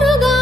дорога.